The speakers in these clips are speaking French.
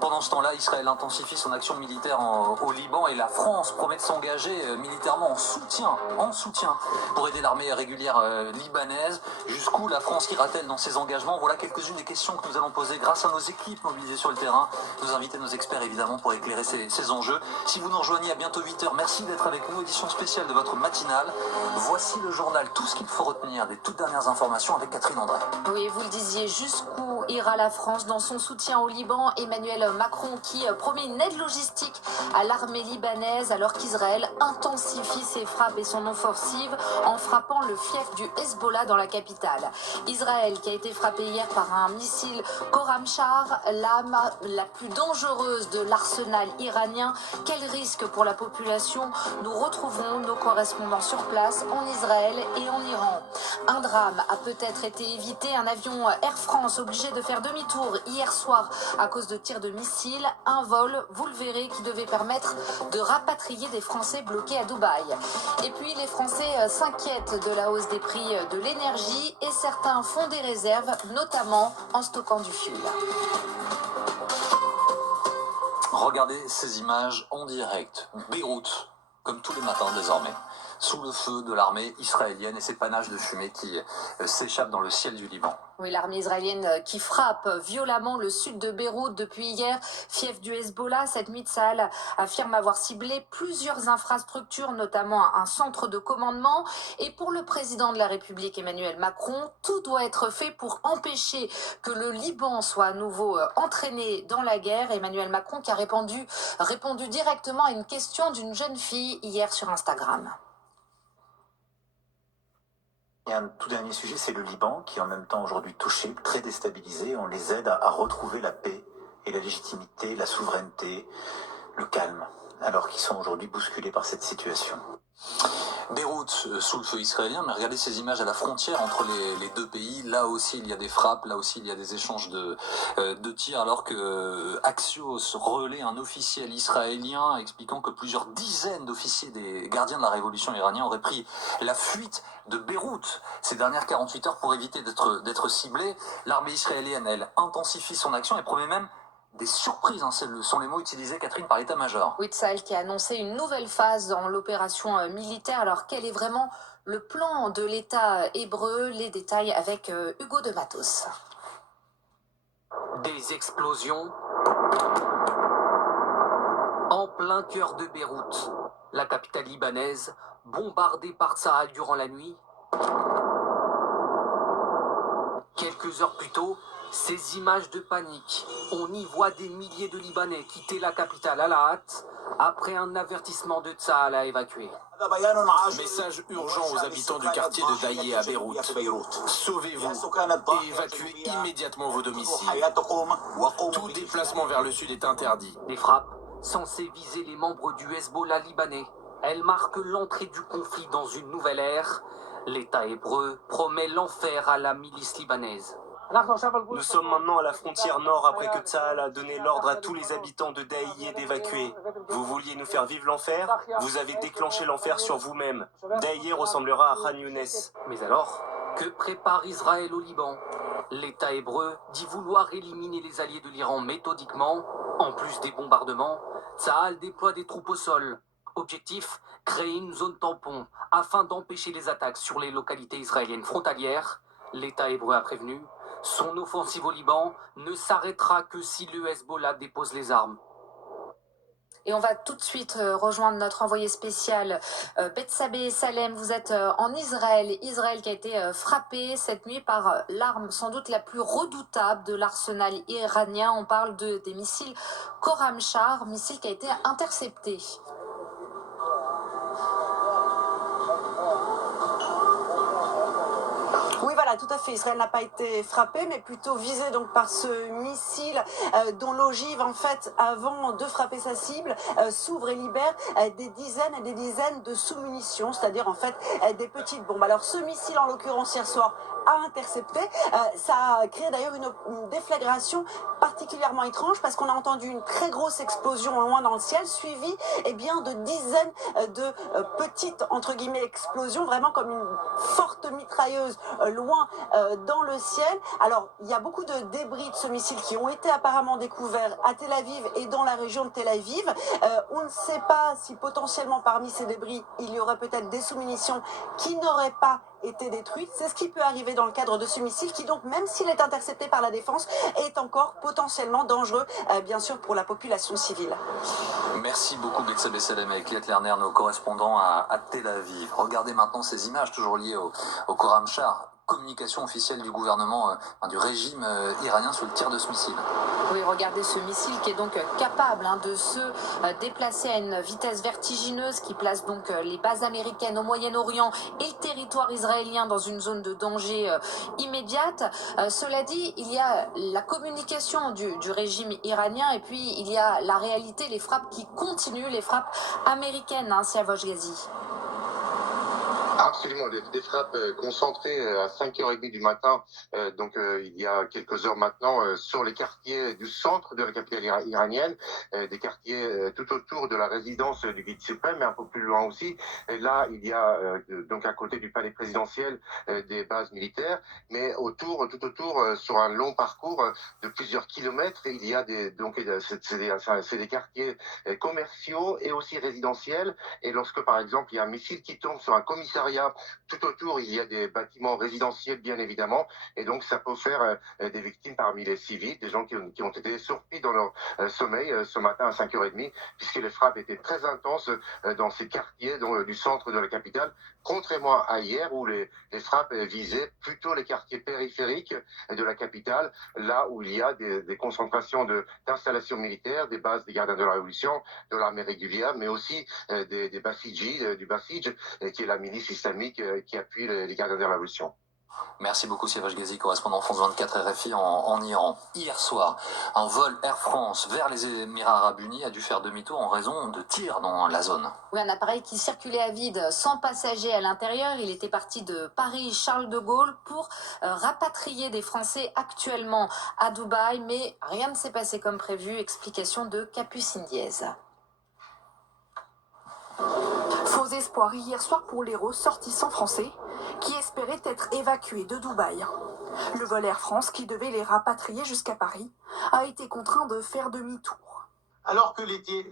Pendant ce temps-là, Israël intensifie son action militaire au Liban et la France promet de s'engager militairement en soutien pour aider l'armée régulière libanaise. Jusqu'où la France ira-t-elle dans ses engagements? Voilà quelques-unes des questions que nous allons poser grâce à nos équipes mobilisées sur le terrain. Nous inviter nos experts évidemment pour éclairer ces enjeux. Si vous nous rejoignez à bientôt 8h, merci d'être avec nous. Édition spéciale de votre matinale. Voici le journal, tout ce qu'il faut retenir des toutes dernières informations avec Catherine André. Oui, vous le disiez, jusqu'où ira la France dans son soutien au Liban? Emmanuel Macron qui promet une aide logistique à l'armée libanaise alors qu'Israël intensifie ses frappes et son offensive en frappant le fief du Hezbollah dans la capitale. Israël qui a été frappé hier par un missile Khorramshahr, l'arme la plus dangereuse de l'arsenal iranien. Quel risque pour la population? Nous retrouverons nos correspondants sur place en Israël et en Iran. Un drame a peut-être été évité. Un avion Air France obligé de faire demi-tour hier soir à cause de tirs de missiles. Un vol, vous le verrez, qui devait permettre de rapatrier des Français bloqués à Dubaï. Et puis les Français s'inquiètent de la hausse des prix de l'énergie et certains font des réserves, notamment en stockant du fioul. Regardez ces images en direct. Beyrouth, comme tous les matins désormais, sous le feu de l'armée israélienne et ces panaches de fumée qui s'échappent dans le ciel du Liban. Oui, l'armée israélienne qui frappe violemment le sud de Beyrouth depuis hier, fief du Hezbollah. Cette nuit, Tsahal affirme avoir ciblé plusieurs infrastructures, notamment un centre de commandement. Et pour le président de la République, Emmanuel Macron, tout doit être fait pour empêcher que le Liban soit à nouveau entraîné dans la guerre. Emmanuel Macron qui a répondu directement à une question d'une jeune fille hier sur Instagram. Et un tout dernier sujet, c'est le Liban, qui est en même temps aujourd'hui touché, très déstabilisé. On les aide à retrouver la paix et la légitimité, la souveraineté, le calme, alors qu'ils sont aujourd'hui bousculés par cette situation. Beyrouth sous le feu israélien, mais regardez ces images à la frontière entre les deux pays. Là aussi, il y a des frappes, là aussi, il y a des échanges de tirs, alors que Axios relaie un officiel israélien expliquant que plusieurs dizaines d'officiers des gardiens de la révolution iranienne auraient pris la fuite de Beyrouth ces dernières 48 heures pour éviter d'être ciblés. L'armée israélienne, elle, intensifie son action et promet même des surprises, ce sont les mots utilisés, Catherine, par l'état-major. Oui, Tsahal qui a annoncé une nouvelle phase dans l'opération militaire. Alors, quel est vraiment le plan de l'État hébreu? Les détails avec Hugo de Matos. Des explosions en plein cœur de Beyrouth, la capitale libanaise, bombardée par Tsahal durant la nuit. Quelques heures plus tôt, ces images de panique. On y voit des milliers de Libanais quitter la capitale à la hâte après un avertissement de Tsahal à évacuer. Message urgent aux habitants du quartier de Daïé à Beyrouth. Sauvez-vous et évacuez immédiatement vos domiciles. Tout déplacement vers le sud est interdit. Les frappes, censées viser les membres du Hezbollah libanais, elles marquent l'entrée du conflit dans une nouvelle ère. L'État hébreu promet l'enfer à la milice libanaise. Nous sommes maintenant à la frontière nord après que Tsahal a donné l'ordre à tous les habitants de Daïé d'évacuer. Vous vouliez nous faire vivre l'enfer? Vous avez déclenché l'enfer sur vous-même. Daïé ressemblera à Khan Younes. Mais alors, que prépare Israël au Liban? L'État hébreu dit vouloir éliminer les alliés de l'Iran méthodiquement. En plus des bombardements, Tsahal déploie des troupes au sol. Objectif, créer une zone tampon afin d'empêcher les attaques sur les localités israéliennes frontalières. L'État hébreu a prévenu, son offensive au Liban ne s'arrêtera que si le Hezbollah dépose les armes. Et on va tout de suite rejoindre notre envoyé spécial Bethsabée Salem. Vous êtes en Israël. Israël qui a été frappé cette nuit par l'arme sans doute la plus redoutable de l'arsenal iranien. On parle des missiles Khorramshahr, missile qui a été intercepté. Oui, voilà, tout à fait. Israël n'a pas été frappé, mais plutôt visé donc par ce missile dont l'ogive, en fait, avant de frapper sa cible, s'ouvre et libère des dizaines et des dizaines de sous-munitions, c'est-à-dire en fait des petites bombes. Alors ce missile, en l'occurrence hier soir, a intercepté. Ça a créé d'ailleurs une déflagration particulièrement étrange parce qu'on a entendu une très grosse explosion loin dans le ciel, suivie bien de dizaines de petites, entre guillemets, explosions, vraiment comme une forte mitrailleuse loin dans le ciel. Alors, il y a beaucoup de débris de ce missile qui ont été apparemment découverts à Tel Aviv et dans la région de Tel Aviv. On ne sait pas si potentiellement parmi ces débris, il y aurait peut-être des sous-munitions qui n'auraient pas été détruites. C'est ce qui peut arriver dans le cadre de ce missile qui donc, même s'il est intercepté par la défense, est encore potentiellement dangereux, bien sûr, pour la population civile. Merci beaucoup Bexel Besselem avec Liat Lerner, nos correspondants à Tel Aviv. Regardez maintenant ces images toujours liées au Khorramshahr. Communication officielle du gouvernement, du régime iranien sur le tir de ce missile. Oui, regardez ce missile qui est donc capable de se déplacer à une vitesse vertigineuse, qui place donc les bases américaines au Moyen-Orient et le territoire israélien dans une zone de danger immédiate. Cela dit, il y a la communication du régime iranien et puis il y a la réalité, les frappes qui continuent, les frappes américaines, Siavash Ghazi. Absolument, des frappes concentrées à 5h30 du matin, il y a quelques heures maintenant, sur les quartiers du centre de la capitale iranienne, des quartiers tout autour de la résidence du guide suprême, mais un peu plus loin aussi. Et là, il y a donc à côté du palais présidentiel des bases militaires, mais tout autour, sur un long parcours de plusieurs kilomètres, il y a c'est des quartiers commerciaux et aussi résidentiels. Et lorsque, par exemple, il y a un missile qui tombe sur un commissariat, tout autour, il y a des bâtiments résidentiels, bien évidemment, et donc ça peut faire des victimes parmi les civils, des gens qui ont été surpris dans leur sommeil ce matin à 5h30, puisque les frappes étaient très intenses dans ces quartiers du centre de la capitale, contrairement à hier où les frappes visaient plutôt les quartiers périphériques de la capitale, là où il y a des concentrations d'installations militaires, des bases des gardiens de la Révolution, de l'armée régulière, mais aussi des Basijis, du Basij, qui est la milice islamique qui appuie les gardiens de la Révolution. Merci beaucoup Siavash Ghazi, correspondant France 24 RFI en Iran. Hier soir, un vol Air France vers les Émirats Arabes Unis a dû faire demi-tour en raison de tirs dans la zone. Oui, un appareil qui circulait à vide, sans passagers à l'intérieur. Il était parti de Paris-Charles de Gaulle pour rapatrier des Français actuellement à Dubaï, mais rien ne s'est passé comme prévu. Explication de Capucine Diez. Faux espoir hier soir pour les ressortissants français qui espéraient être évacués de Dubaï. Le vol Air France, qui devait les rapatrier jusqu'à Paris, a été contraint de faire demi-tour. Alors que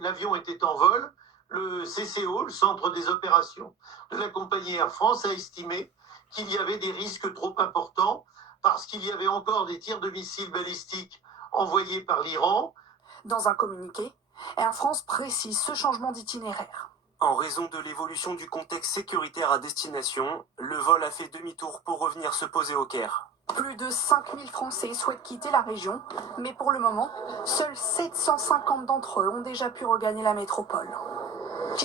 l'avion était en vol, le CCO, le Centre des opérations de la compagnie Air France, a estimé qu'il y avait des risques trop importants parce qu'il y avait encore des tirs de missiles balistiques envoyés par l'Iran. Dans un communiqué, Air France précise ce changement d'itinéraire. En raison de l'évolution du contexte sécuritaire à destination, le vol a fait demi-tour pour revenir se poser au Caire. Plus de 5000 Français souhaitent quitter la région, mais pour le moment, seuls 750 d'entre eux ont déjà pu regagner la métropole.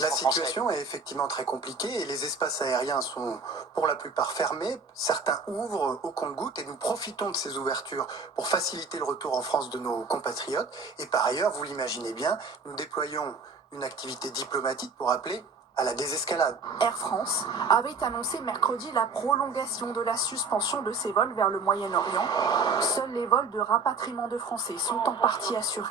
La situation est effectivement très compliquée et les espaces aériens sont pour la plupart fermés. Certains ouvrent au compte-gouttes et nous profitons de ces ouvertures pour faciliter le retour en France de nos compatriotes. Et par ailleurs, vous l'imaginez bien, nous déployons une activité diplomatique pour appeler à la désescalade. Air France avait annoncé mercredi la prolongation de la suspension de ses vols vers le Moyen-Orient. Seuls les vols de rapatriement de Français sont en partie assurés.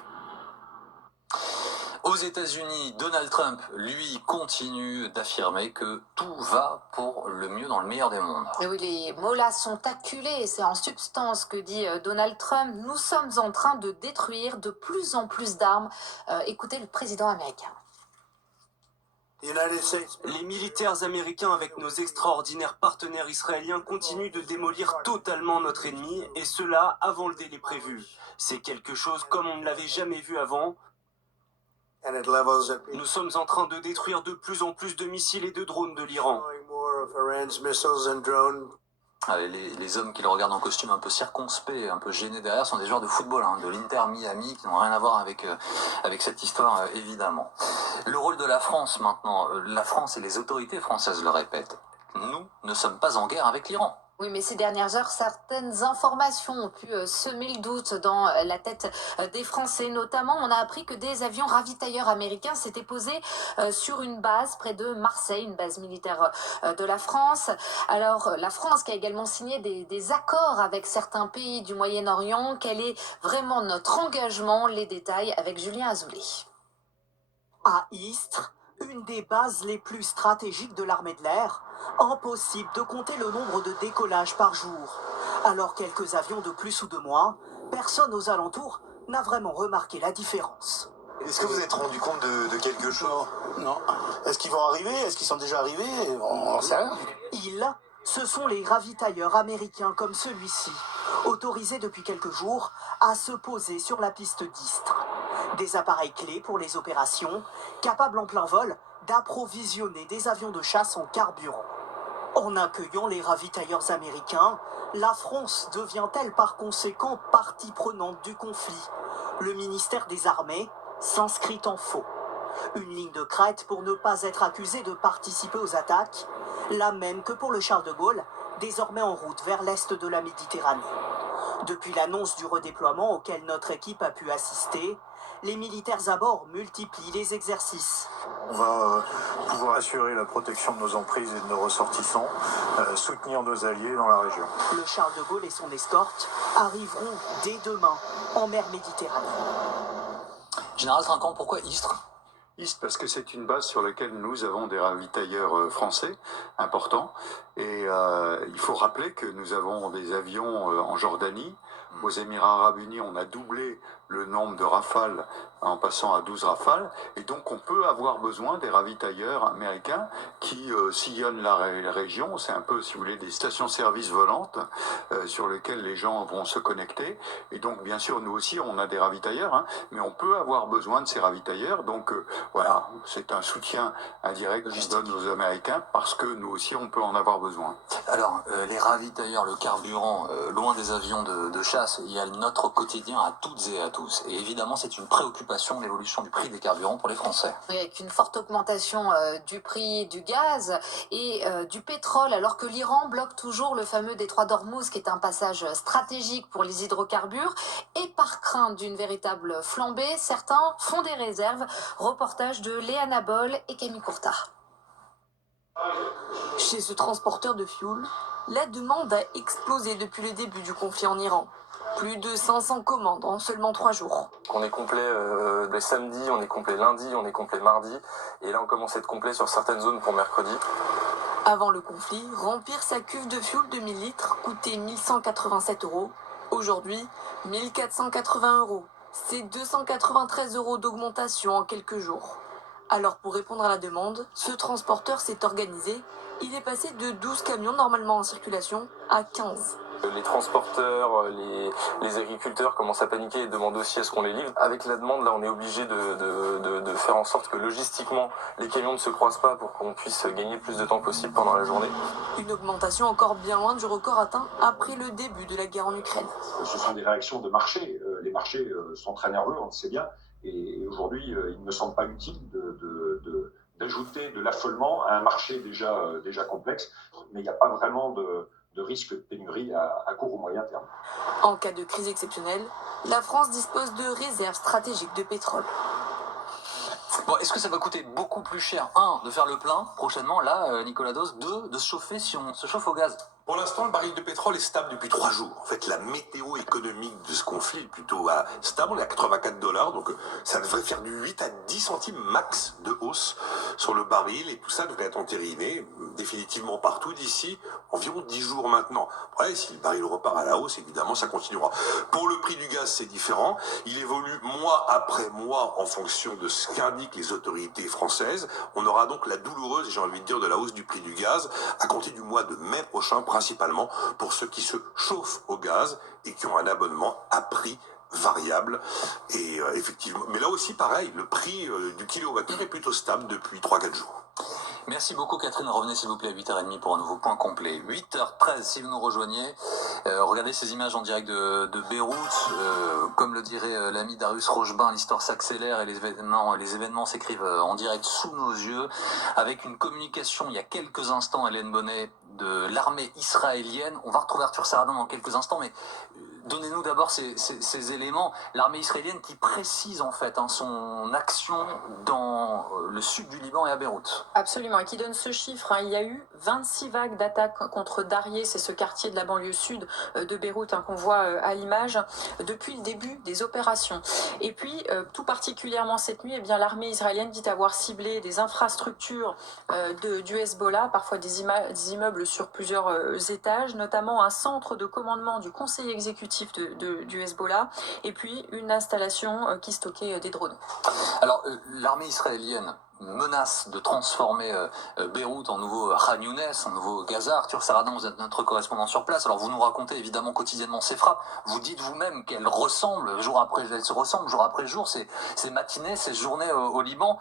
Aux États-Unis, Donald Trump, lui, continue d'affirmer que tout va pour le mieux dans le meilleur des mondes. Et oui, les mots là sont acculés. C'est en substance que dit Donald Trump. Nous sommes en train de détruire de plus en plus d'armes. Écoutez le président américain. Les militaires américains avec nos extraordinaires partenaires israéliens continuent de démolir totalement notre ennemi, et cela avant le délai prévu. C'est quelque chose comme on ne l'avait jamais vu avant. Nous sommes en train de détruire de plus en plus de missiles et de drones de l'Iran. Les hommes qui le regardent en costume un peu circonspect, un peu gêné derrière, sont des joueurs de football, de l'Inter Miami, qui n'ont rien à voir avec cette histoire, évidemment. Le rôle de la France maintenant, la France et les autorités françaises le répètent. Nous ne sommes pas en guerre avec l'Iran. Oui, mais ces dernières heures, certaines informations ont pu semer le doute dans la tête des Français. Notamment, on a appris que des avions ravitailleurs américains s'étaient posés sur une base près de Marseille, une base militaire de la France. Alors, la France qui a également signé des accords avec certains pays du Moyen-Orient. Quel est vraiment notre engagement? Les détails avec Julien Azoulay. À Istres, une des bases les plus stratégiques de l'armée de l'air, impossible de compter le nombre de décollages par jour. Alors quelques avions de plus ou de moins, personne aux alentours n'a vraiment remarqué la différence. Est-ce que vous êtes rendu compte de quelque chose? Non. Est-ce qu'ils vont arriver? Est-ce qu'ils sont déjà arrivés? On n'en sait rien. Ils, ce sont les ravitailleurs américains comme celui-ci, autorisés depuis quelques jours à se poser sur la piste d'Istres. Des appareils clés pour les opérations, capables en plein vol d'approvisionner des avions de chasse en carburant. En accueillant les ravitailleurs américains, la France devient-elle par conséquent partie prenante du conflit? Le ministère des Armées s'inscrit en faux. Une ligne de crête pour ne pas être accusé de participer aux attaques, la même que pour le Charles de Gaulle, désormais en route vers l'est de la Méditerranée. Depuis l'annonce du redéploiement auquel notre équipe a pu assister, les militaires à bord multiplient les exercices. On va pouvoir assurer la protection de nos emprises et de nos ressortissants, soutenir nos alliés dans la région. Le Charles de Gaulle et son escorte arriveront dès demain en mer Méditerranée. Général Trinquant, pourquoi Istres? Istres parce que c'est une base sur laquelle nous avons des ravitailleurs français importants. Et il faut rappeler que nous avons des avions en Jordanie. Aux Émirats Arabes Unis, on a doublé le nombre de Rafales en passant à 12 Rafales. Et donc, on peut avoir besoin des ravitailleurs américains qui sillonnent la région. C'est un peu, si vous voulez, des stations-service volantes sur lesquelles les gens vont se connecter. Et donc, bien sûr, nous aussi, on a des ravitailleurs, hein, mais on peut avoir besoin de ces ravitailleurs. Donc, voilà, c'est un soutien indirect que je donne aux Américains parce que nous aussi, on peut en avoir besoin. Alors, les ravitailleurs, le carburant, loin des avions de chasse, il y a notre quotidien à toutes et à tous. Et évidemment, c'est une préoccupation, l'évolution du prix des carburants pour les Français. Oui, avec une forte augmentation du prix du gaz et du pétrole, alors que l'Iran bloque toujours le fameux détroit d'Ormuz, qui est un passage stratégique pour les hydrocarbures. Et par crainte d'une véritable flambée, certains font des réserves. Reportage de Léana Boll et Camille Courtard. Chez ce transporteur de fioul, la demande a explosé depuis le début du conflit en Iran. Plus de 500 commandes en seulement 3 jours. On est complet les samedis, on est complet lundi, on est complet mardi. Et là, on commence à être complet sur certaines zones pour mercredi. Avant le conflit, remplir sa cuve de fioul de 1000 litres coûtait 1187 €. Aujourd'hui, 1480 €. C'est 293 € d'augmentation en quelques jours. Alors pour répondre à la demande, ce transporteur s'est organisé. Il est passé de 12 camions normalement en circulation à 15. Les transporteurs, les agriculteurs commencent à paniquer et demandent aussi à ce qu'on les livre. Avec la demande, là, on est obligé de faire en sorte que logistiquement, les camions ne se croisent pas pour qu'on puisse gagner le plus de temps possible pendant la journée. Une augmentation encore bien loin du record atteint après le début de la guerre en Ukraine. Ce sont des réactions de marché. Les marchés sont très nerveux, on le sait bien. Et aujourd'hui, il ne me semble pas utile d'ajouter de l'affolement à un marché déjà complexe. Mais il n'y a pas vraiment de risque de pénurie à court ou moyen terme. En cas de crise exceptionnelle, la France dispose de réserves stratégiques de pétrole. Bon, est-ce que ça va coûter beaucoup plus cher, de faire le plein prochainement, là, Nicolas Dos, de se chauffer si on se chauffe au gaz? Pour l'instant, le baril de pétrole est stable depuis 3 jours. En fait, la météo économique de ce conflit est plutôt stable. On est à 84 $. Donc, ça devrait faire du 8 à 10 centimes max de hausse sur le baril. Et tout ça devrait être entériné définitivement partout d'ici environ 10 jours maintenant. Après, si le baril repart à la hausse, évidemment, ça continuera. Pour le prix du gaz, c'est différent. Il évolue mois après mois en fonction de ce qu'indiquent les autorités françaises. On aura donc la douloureuse, j'ai envie de dire, de la hausse du prix du gaz à compter du mois de mai prochain, principalement pour ceux qui se chauffent au gaz et qui ont un abonnement à prix variable. Et effectivement, mais là aussi pareil, le prix du kilowattheure est plutôt stable depuis 3-4 jours. Merci beaucoup Catherine, revenez s'il vous plaît à 8h30 pour un nouveau point complet. 8h13 si vous nous rejoignez, regardez ces images en direct de Beyrouth, comme le dirait l'ami Darius Rochebin, l'histoire s'accélère et les événements s'écrivent en direct sous nos yeux, avec une communication il y a quelques instants, Hélène Bonnet, de l'armée israélienne. On va retrouver Arthur Saradin dans quelques instants, mais Donnez-nous d'abord ces éléments. L'armée israélienne qui précise en fait son action dans le sud du Liban et à Beyrouth. Absolument, et qui donne ce chiffre. Il y a eu 26 vagues d'attaques contre Darrié, c'est ce quartier de la banlieue sud de Beyrouth qu'on voit à l'image, depuis le début des opérations. Et puis, tout particulièrement cette nuit, l'armée israélienne dit avoir ciblé des infrastructures du Hezbollah, parfois des immeubles sur plusieurs étages, notamment un centre de commandement du conseil exécutif du Hezbollah, et puis une installation qui stockait des drones. Alors, l'armée israélienne menace de transformer Beyrouth en nouveau Khan Younes, en nouveau Gaza. Arthur Saradin, vous êtes notre correspondant sur place. Alors vous nous racontez évidemment quotidiennement ces frappes. Vous dites vous-même qu'elles ressemblent jour après jour, ces matinées, ces journées au Liban.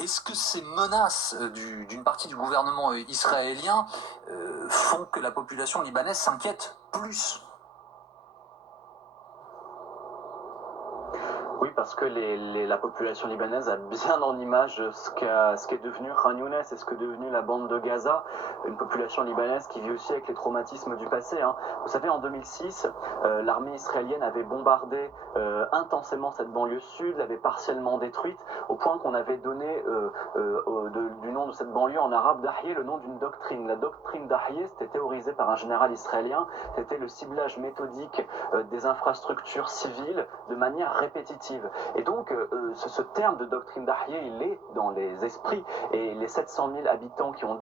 Est-ce que ces menaces d'une partie du gouvernement israélien font que la population libanaise s'inquiète plus ? Oui, parce que la population libanaise a bien en image ce qu'est devenu Khan Younes et ce qu'est devenu la bande de Gaza, une population libanaise qui vit aussi avec les traumatismes du passé. Vous savez, en 2006, l'armée israélienne avait bombardé intensément cette banlieue sud, l'avait partiellement détruite, au point qu'on avait donné du nom de cette banlieue en arabe Dahieh le nom d'une doctrine. La doctrine Dahieh, c'était théorisé par un général israélien, c'était le ciblage méthodique des infrastructures civiles de manière répétitive. Et donc, ce terme de doctrine Dahieh, il est dans les esprits. Et les 700 000 habitants qui ont